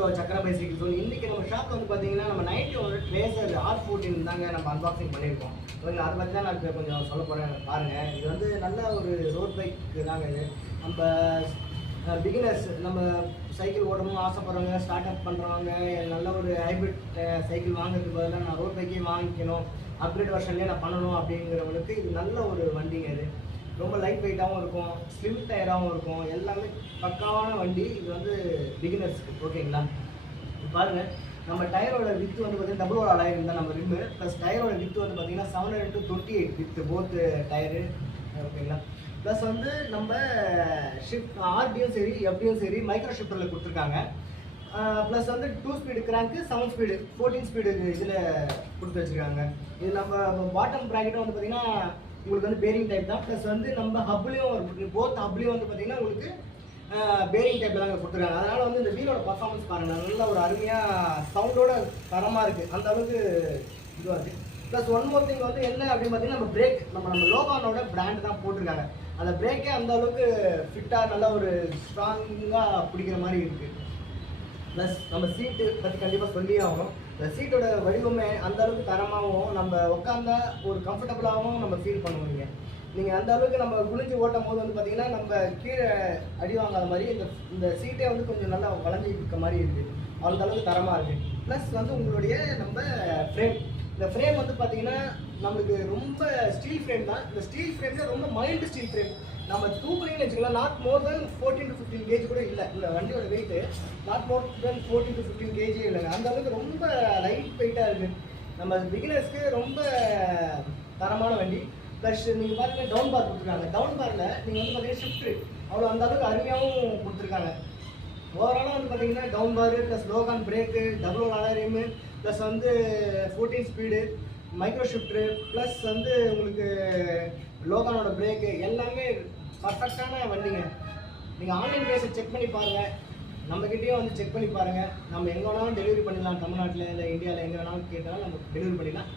To சக்கர bicycle so இன்றைக்கி நம்ம ஷாப்பில் வந்து பார்த்தீங்கன்னா நம்ம 91 ட்ரேசர் R14 தாங்க நம்ம அன்பாக்சிங் பண்ணியிருக்கோம். ஓகே, அதை பற்றி தான் நான் இப்போ கொஞ்சம் சொல்ல போகிறேன் பாருங்கள். இது வந்து நல்ல ஒரு ரோட் பைக்கு தாங்க. இது நம்ம பிகினர்ஸ், நம்ம சைக்கிள் ஓடணும்னு ஆசைப்படுறவங்க, ஸ்டார்ட் அப் பண்ணுறவங்க, நல்ல ஒரு ஹைப்ரிட் சைக்கிள் வாங்குறதுக்கு பதிலாக நான் ரோட் பைக்கே வாங்கிக்கணும், அப்கிரேட் வெர்ஷன்லேயே நான் பண்ணணும் அப்படிங்கிறவங்களுக்கு இது நல்ல ஒரு வண்டிங்க. இது ரொம்ப லைட் வெயிட்டாகவும் இருக்கும், ஸ்லிம் டயராகவும் இருக்கும், எல்லாமே பக்காவான வண்டி. இது வந்து பிகினர்ஸ்க்கு. ஓகேங்களா, பாருங்கள், நம்ம டயரோட வித்து வந்து பார்த்தீங்கன்னா டபுள் ஓட அலாய் இருந்தால் நம்ம ரிம்மு ப்ளஸ் டயரோட வித்து வந்து பார்த்தீங்கன்னா 7x28 வித்து போத்து டயரு. ஓகேங்களா, ப்ளஸ் வந்து நம்ம ஷிஃப்ட் ஆர்டியும் சரி எஃப்டியும் சரி மைக்ரோ ஷிஃப்டரில் கொடுத்துருக்காங்க. ப்ளஸ் வந்து 2 ஸ்பீடு கிராங்க்கு, 7 ஸ்பீடு 14 ஸ்பீடு இதில் கொடுத்து வச்சுருக்காங்க. இது நம்ம பாட்டம் ப்ராக்கெட்டும் வந்து பார்த்திங்கன்னா உங்களுக்கு வந்து பேரிங் டைப் தான். ப்ளஸ் வந்து நம்ம ஹப்லேயும் போத் ஹப்லேயும் வந்து பார்த்திங்கன்னா உங்களுக்கு பேரிங் டைப்பில் தாங்க கொடுத்துருக்காங்க. அதனால் வந்து இந்த வீலோட பர்ஃபார்மன்ஸ் பாருங்கள், நல்ல ஒரு அருமையாக சவுண்டோட தரமாக இருக்குது, அந்த அளவுக்கு இதுவாக இருக்குது. ப்ளஸ் ஒன் மோர் திங் வந்து என்ன அப்படின்னு பார்த்தீங்கன்னா நம்ம பிரேக், நம்ம லோகானோட பிராண்ட் தான் போட்டிருக்காங்க. அந்த பிரேக்கே அந்த அளவுக்கு ஃபிட்டாக நல்லா ஒரு ஸ்ட்ராங்காக பிடிக்கிற மாதிரி இருக்குது. ப்ளஸ் நம்ம சீட்டு பற்றி கண்டிப்பாக சொல்லியே ஆகணும். இந்த சீட்டோட வடிவமே அந்த அளவுக்கு தரமாகவும் நம்ம உட்காந்தா ஒரு கம்ஃபர்டபுளாகவும் நம்ம ஃபீல் பண்ணுவோங்க. நீங்கள் அந்த அளவுக்கு நம்ம குனிஞ்சு ஓட்டும் போது வந்து பார்த்தீங்கன்னா நம்ம கீழே அடி வாங்காத மாதிரி இந்த சீட்டே வந்து கொஞ்சம் நல்லா வளைஞ்சி இருக்க மாதிரி இருக்குது, அந்த அளவுக்கு தரமாக இருக்குது. ப்ளஸ் வந்து உங்களுடைய நம்ம ஃப்ரேம், இந்த ஃப்ரேம் வந்து பார்த்தீங்கன்னா நம்மளுக்கு ரொம்ப ஸ்டீல் ஃப்ரேம் தான். இந்த ஸ்டீல் ஃப்ரேம்ல ரொம்ப மைல்டு ஸ்டீல் ஃப்ரேம். நம்ம தூக்குறீங்கன்னு வச்சுக்கலாம், not more then 14 to 15 kg கூட இல்லை. இந்த வண்டியோட weight not more then 14 to 15 kg இல்லைங்க. அந்த அளவுக்கு ரொம்ப லைட் வெயிட்டாக இருக்குது. நம்ம பிகினர்ஸ்க்கு ரொம்ப தரமான வண்டி. ப்ளஸ் நீங்கள் பார்த்தீங்கன்னா டவுன் பார் கொடுத்துருக்காங்க. டவுன் பாரில் நீங்கள் வந்து பார்த்தீங்கன்னா ஷிஃப்ட்டு அவ்வளோ அந்த அளவுக்கு அருமையாகவும் கொடுத்துருக்காங்க. ஓவராலாக வந்து பார்த்தீங்கன்னா டவுன் பாரு ப்ளஸ் லோகான் பிரேக்கு, டபுள் அலாரியம், ப்ளஸ் வந்து 14 ஸ்பீடு மைக்ரோ ஷிஃப்ட்ரு, ப்ளஸ் வந்து உங்களுக்கு லோகானோட பிரேக்கு எல்லாமே பர்ஃபெக்டான வண்டிங்க. நீங்கள் ஆன்லைன் பேஸை செக் பண்ணி பாருங்கள், நம்மக்கிட்டேயும் வந்து செக் பண்ணி பாருங்கள். நம்ம எங்கே வேணாலும் டெலிவரி பண்ணிடலாம், தமிழ்நாட்டில் இல்லை இந்தியாவில் எங்கே வேணாலும் கேட்டாலும் நம்ம டெலிவரி பண்ணிடலாம்.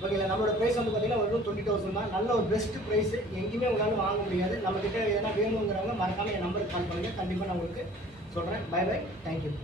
ஓகேங்களா, நம்மளோட ப்ரைஸ் வந்து பார்த்தீங்கன்னா வெறும் 20,000 தான். நல்ல ஒரு பெஸ்ட் ப்ரைஸு, எங்கேயுமே உங்களால் வாங்க முடியாது. நம்மக்கிட்ட எதனா வேணுங்கிறவங்க மறக்காமல் என் நம்பருக்கு கால் பண்ணுங்கள், கண்டிப்பாக நான் உங்களுக்கு சொல்கிறேன். Bye bye, thank you.